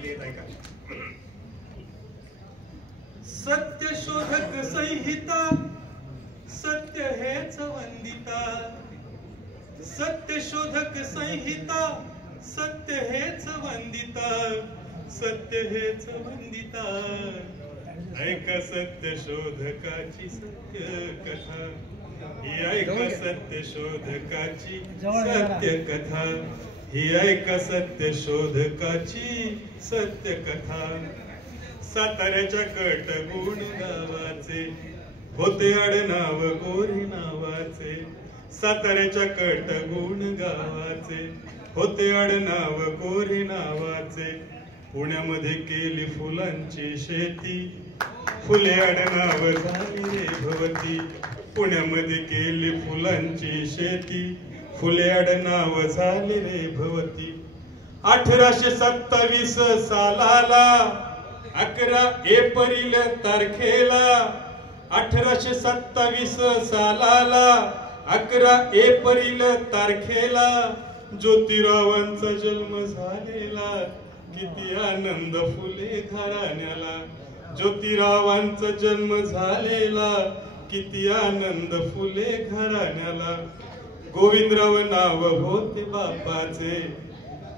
गायलेली आहेत ऐका. सत्यशोधक संहिता सत्य हेच वंदिता. सत्यशोधक संहिता सत्य हेच वंदिता. सत्य हेच वंदिता. ऐका सत्यशोधकाची सत्य कथा. ही ऐका सत्यशोधकाची सत्य कथा. ही ऐका सत्यशोधकाची सत्य कथा. साताऱ्याच्या कटगुण गावाचे होते आडनाव गोरे नावाचे. साताऱ्याच्या कटगुण गावाचे होते आडनाव गोरे नावाचे. पुण्यामध्ये केली फुलांची शेती. फुले आडनाव झाली रे भवती. पुण्यामध्ये केली फुलांची शेती. फुले आडनाव झाले रे भवती. 1827 सालाला 11 एप्रिल तारखेला. 1827 सालाला 11 एप्रिल तारखेला ज्योतिरावांचा जन्म झालेला. किती आनंद फुले घराण्याला. ज्योतिरावांचा जन्म झालेला. किती आनंद फुले घराण्याला. गोविंदराव नाव होते बापाचे.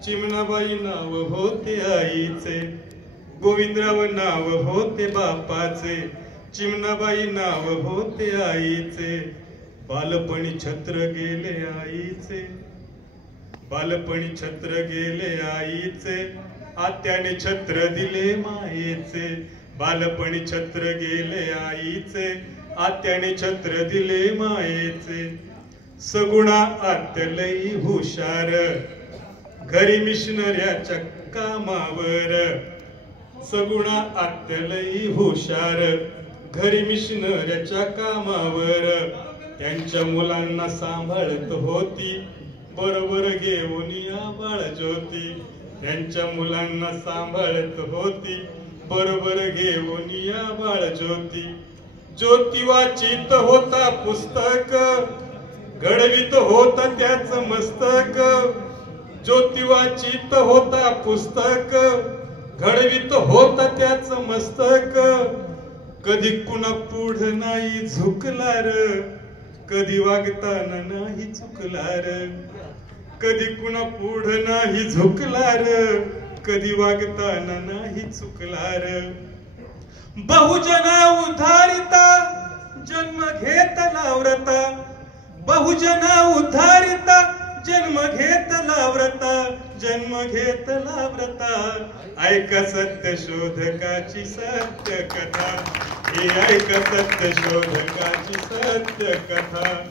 चिमणाबाई नाव होते आईचे. गोविंदराव नाव होते बापाचे. चिमणाबाई नाव होते आईचे. बालपणी छत्र गेले आईचे. बालपणी छत्र गेले आईचे. आत्याने छत्र दिले मायेचे. बालपणी छत्र गेले आईचे. आत्याने छत्र दिले मायेचे. सगुणा आत्या लई हुशार. घरी मिशनऱ्याच्या कामावर. सगुणा आत्या लई हुशार. घरी मिशनऱ्याच्या कामावर. त्यांच्या मुलांना सांभाळत होती. बरोबर घेऊन या बाळज्योती. त्यांच्या मुलांना सांभाळत होती. बरोबर घेऊन या बाळज्योती. ज्योती वाचित होता पुस्तक. घडवित होता त्याच मस्तक. ज्योती वाचित होता पुस्तक. घडवित होता त्याच मस्तक. कधी कुणा पुढ नाही झुकला र. कधी वागताना नाही चुकला र. कधी कुणा पुढ नाही झुकला र. कधी वागताना नाही चुकला र. बहुजना उद्धारिता जन्म घेतला व्रता. बहुजना उद्धारिता जन्म घेतला व्रता. जन्म घेतला व्रता. ऐका सत्यशोधकाची सत्य कथा. ही ऐका सत्यशोधकाची सत्य कथा.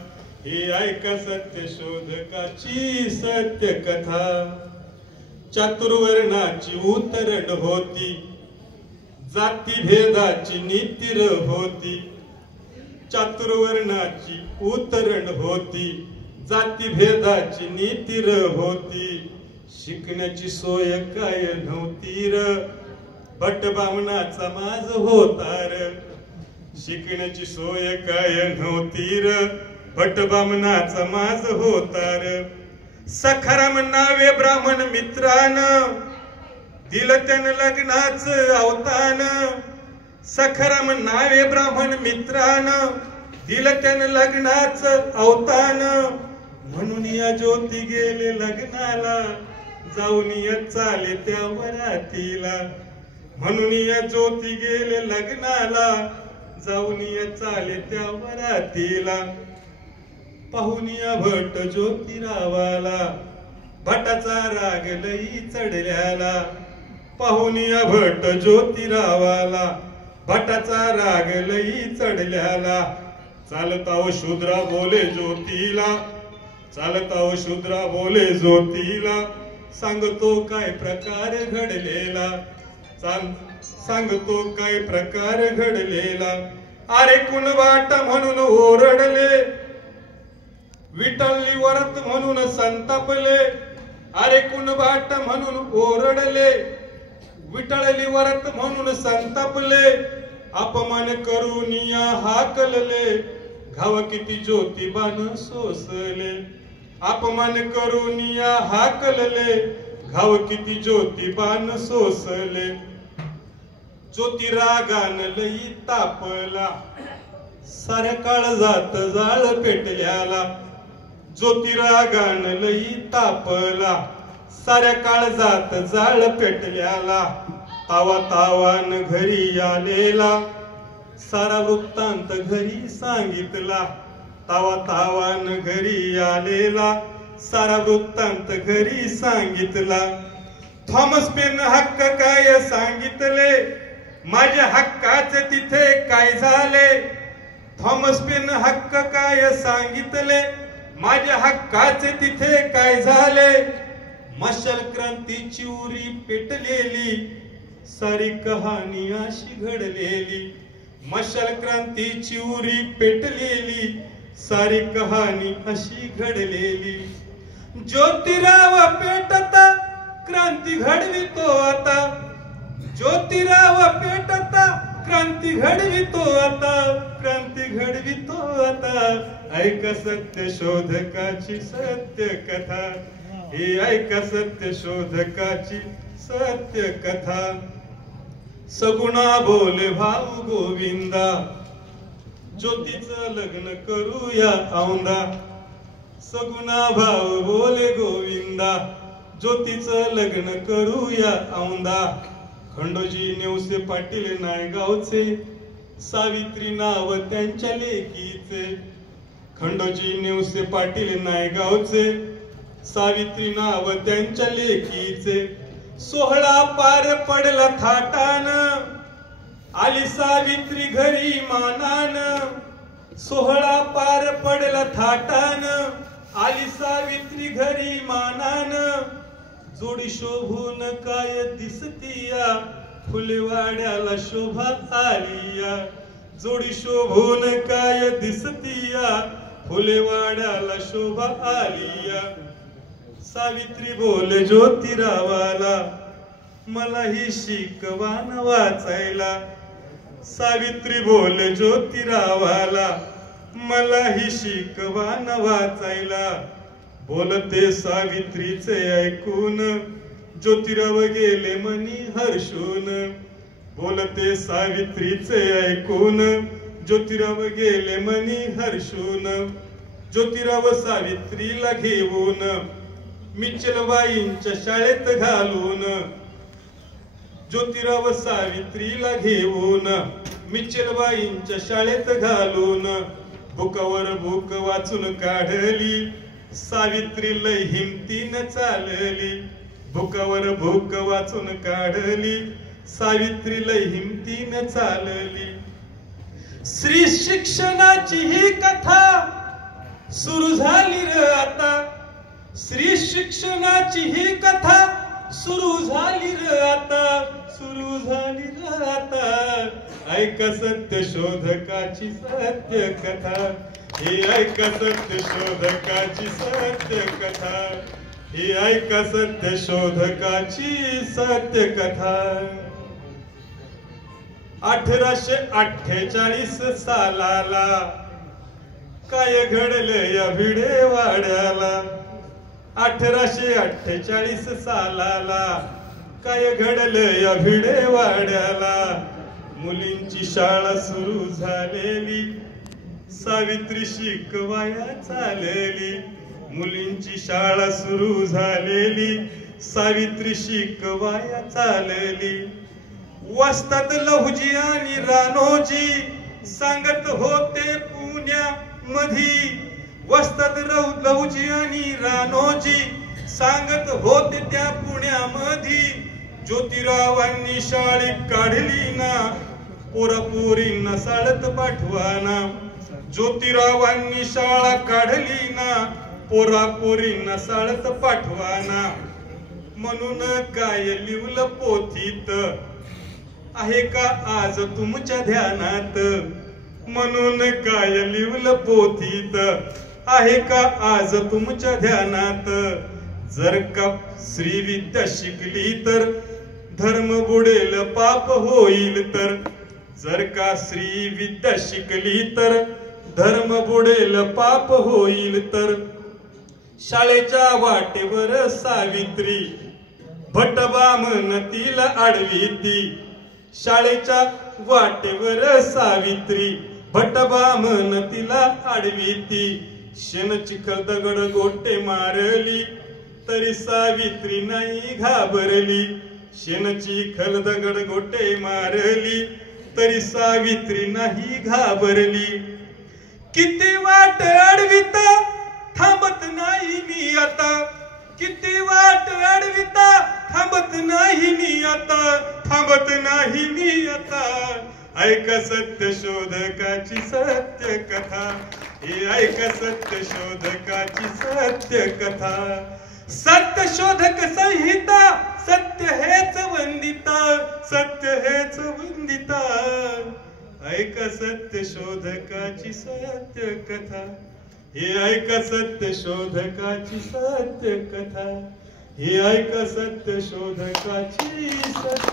ही ऐका सत्यशोधकाची सत्य कथा. चातुर्वर्णाची उतरण होती. जाती भेदाची नीतीर होती. चातुर्वर्णाची उतरण होती. जाती भेदाची नीतीर होती. शिकण्याची सोय काय नव्हती र. भट बामणाचा माज होता र. शिकण्याची सोय काय नव्हती र. भट बामणाचा माज होता र. सखाराम नावे ब्राह्मण मित्रान. दिलं त्यानं लग्नाच अवतान. सखाराम नावे ब्राह्मण मित्रान. दिलं त्यानं लग्नाच अवतान. म्हणून या ज्योती गेले लग्नाला. जाऊन या चाले त्या वरातीला. म्हणून या ज्योती गेले लग्नाला. जाऊन या चाले त्या वरातीला. पाहून या भट ज्योतिरावाला. भटाचा राग लई चढल्याला. पाहून या भट ज्योतिरावाला. भटाचा राग लई चढल्याला. चालताव शूद्रा बोले ज्योतीला. चालताव शूद्रा बोले ज्योतीला. सांगतो काय प्रकार घडलेला. सांगतो काय प्रकार घडलेला. अरे कुण वाट म्हणून ओरडले. विठ्ठली वरत म्हणून संतापले. अरे कुण वाट म्हणून ओरडले. विठ्ठली वरत म्हणून संतापले. अपमान करून या हाकलले. घाव किती ज्योतिबान सोसले. अपमान करून या हाकलले. घाव किती ज्योतिबान सोसले, ज्योतिरागान लई तापला, साऱ्या काळजात जाळ पेटल्याला. ज्योतिरागान लई तापला, साऱ्या काळजात जाळ पेटल्याला. तावा तावान घरी आलेला, सारा वृत्तांत घरी सांगितला. तावा तावान घरी आलेला, सारा वृत्तांत घरी सांगितला. थॉमस पेन हक्क काय सांगितले, माझ्या हक्काचे तिथे काय झाले. थॉमस पेन हक्क काय सांगितले, माझ्या हक्काचे तिथे काय झाले. मशाल क्रांतीची उरी पेटलेली, सारी कहाणी अशी घडलेली. मशाल क्रांतीची उरी पेटलेली, सारी कहाणी अशी घडलेली. ज्योतिराव पेटता क्रांती घडवितो आता, ज्योतिराव पेटता क्रांती घडवितो आता, क्रांती घडवितो आता. ऐका सत्य शोधकाची सत्य कथा, हे ऐका सत्य शोधकाची सत्य कथा. सगुणा बोले भाऊ गोविंदा, ज्योतीचं लग्न करूया औंदा. सगुणा भाऊ बोले गोविंदा, ज्योतीचं लग्न करूया औंदा. खंडोजी नेवसे पाटील नायगावचे, सावित्री नाव त्यांच्या लेकीचे. खंडोजी नेवसे पाटील नायगावचे, सावित्री नाव त्यांच्या लेकीचे. सोहळा पार पडला थाटान, आली सावित्री घरी मानान. सोहळा पार पडला थाटान, आली सावित्री घरी मानान. जोडी शोभून काय दिसतीया, फुलेवाड्याला शोभा आलिया. जोडी शोभून काय दिसतीया, फुलेवाड्याला शोभा आलिया. सावित्री बोले ज्योतिरावाला, मला ही शिकवान वाचायला. सावित्री बोले ज्योतिरावाला, मला ही शिकवान वाचायला. बोलते सावित्रीचे ऐकून, ज्योतिराव गेले मनी हर्षून. बोलते सावित्रीचे ऐकून, ज्योतिराव गेले मनी हर्षून. ज्योतिराव सावित्रीला घेऊन, मिचलबाईंच्या शाळेत घालून. ज्योतिराव सावित्रीला घेऊन, मिचलबाईंच्या शाळेत घालून. बुकावर बुक वाचून काढली, सावित्री लय हिमतीन चालली. बुकावर बुक वाचून काढली, सावित्री लय हिमतीन चालली. स्त्री शिक्षणाची ही कथा सुरू झाली र आता. स्त्री शिक्षणाची ही कथा सुरू झाली र आता, सुरू झाली र आता. ऐका सत्य शोधकाची सत्य कथा, हे ऐका सत्य शोधकाची सत्य कथा. हे ऐका सत्य शोधकाची सत्य कथा. 1848 सालाला काय घडले या भिडेवाड्याला. 1848 सालाला काय घडले या भिडेवाड्याला. मुलींची शाळा सुरू झालेली, सावित्री शिकवाया चालली. मुलींची शाळा सुरू झालेली, सावित्री शिकवाया चालली. वस्ताद लहुजी आणि रानोजी सांगत होते पुण्यामधी. वस्ताद लहुजी आणि रानोजी सांगत होते त्या पुण्यामधी. ज्योतिरावांनी शाळेत काढली ना, पोरापोरींना शाळेत पाठवाना. ज्योतिरावांनी शाळा काढली ना, पोरापोरींना शाळेत पाठवाना. म्हणून काय लिवलं पोथीत, आहे का आज तुमच्या ध्यानात. म्हणून काय लिवलं पोथीत, आहे का आज तुमच्या ध्यानात. जर का श्री विद्या शिकली तर धर्म बुडेल पाप होईल तर. जर का श्री विद्या शिकली तर धर्म बुडेल पाप होईल तर. शाळेच्या वाटेवर सावित्री भटबामन तिला आडवी ती शाळेच्या वाटेवर सावित्री भटबामन तिला आडवी ती शेण चिखल दगड गोटे मारली तरी सावित्री नाही घाबरली शेण चिखल दगड गोटे मारली तरी सावित्री नाही घाबरली किती वाट अडविता थांबत नाही मी आता किती वाट अडविता थांबत नाही मी आता थांबत नाही मी आता ऐक सत्य शोधकाची सत्य कथा हे ऐक सत्य शोधकाची सत्य कथा सत्य शोधक संहिता सत्य हेच वंदिता सत्य हेच वंदिता ऐक सत्य शोधकाची सत्य कथा हे ऐक सत्य शोधकाची सत्य कथा हे ऐक सत्य शोधकाची सत्य